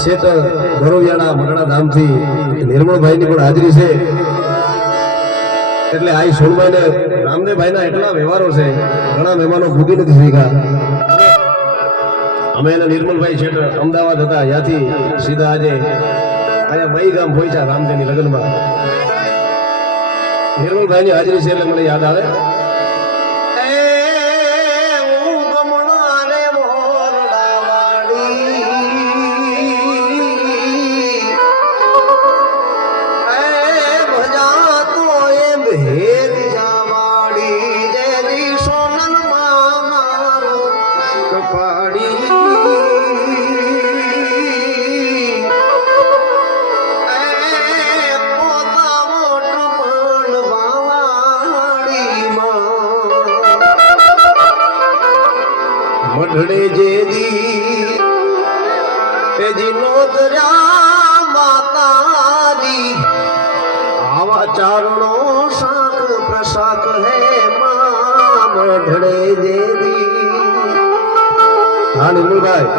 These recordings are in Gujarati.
શેઠ ગોરવિયાણા મોટાણા ધામથી નિર્મળભાઈ ની પણ હાજરી છે એટલે આ સોનભાઈ ને રામદેવભાઈ ના એટલા વ્યવહારો છે ઘણા મહેમાનો ભૂલી નથી શીખ્યા અમે એને નિર્મલભાઈ શેઠ અમદાવાદ હતા ત્યાંથી સીધા આજે અહીંયા મઈ ગામ પહોંચ્યા રામદેવની લગ્નમાં નિર્મલભાઈ ની હાજરી છે એટલે મને યાદ આવે મઢડે જેદી તેજી નોતર્યા માતાજી આવા ચારણો શાખ પ્રશાખ હે માં મઢડે જેદી હા નિર્મલભાઈ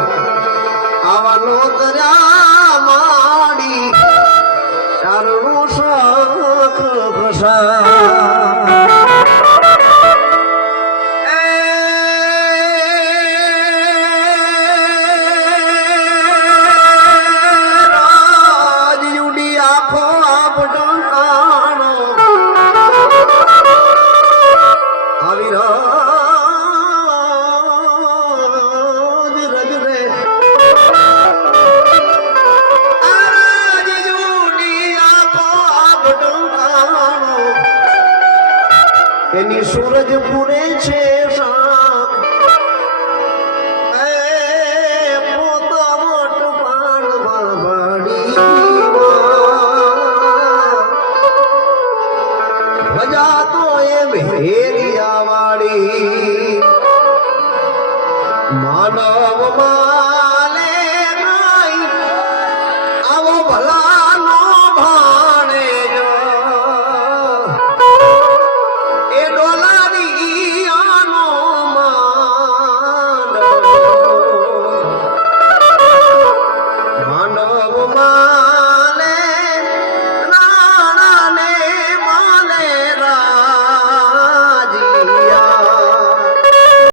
આવા નોતર્યા માડી ચારણો શાખ પ્રશાખ એની સૂરજ પૂરે છે પોતા મોટ પાડવા વાળી વજા તો એ ભેરિયા વાળી માનવ માલે આવો ભલા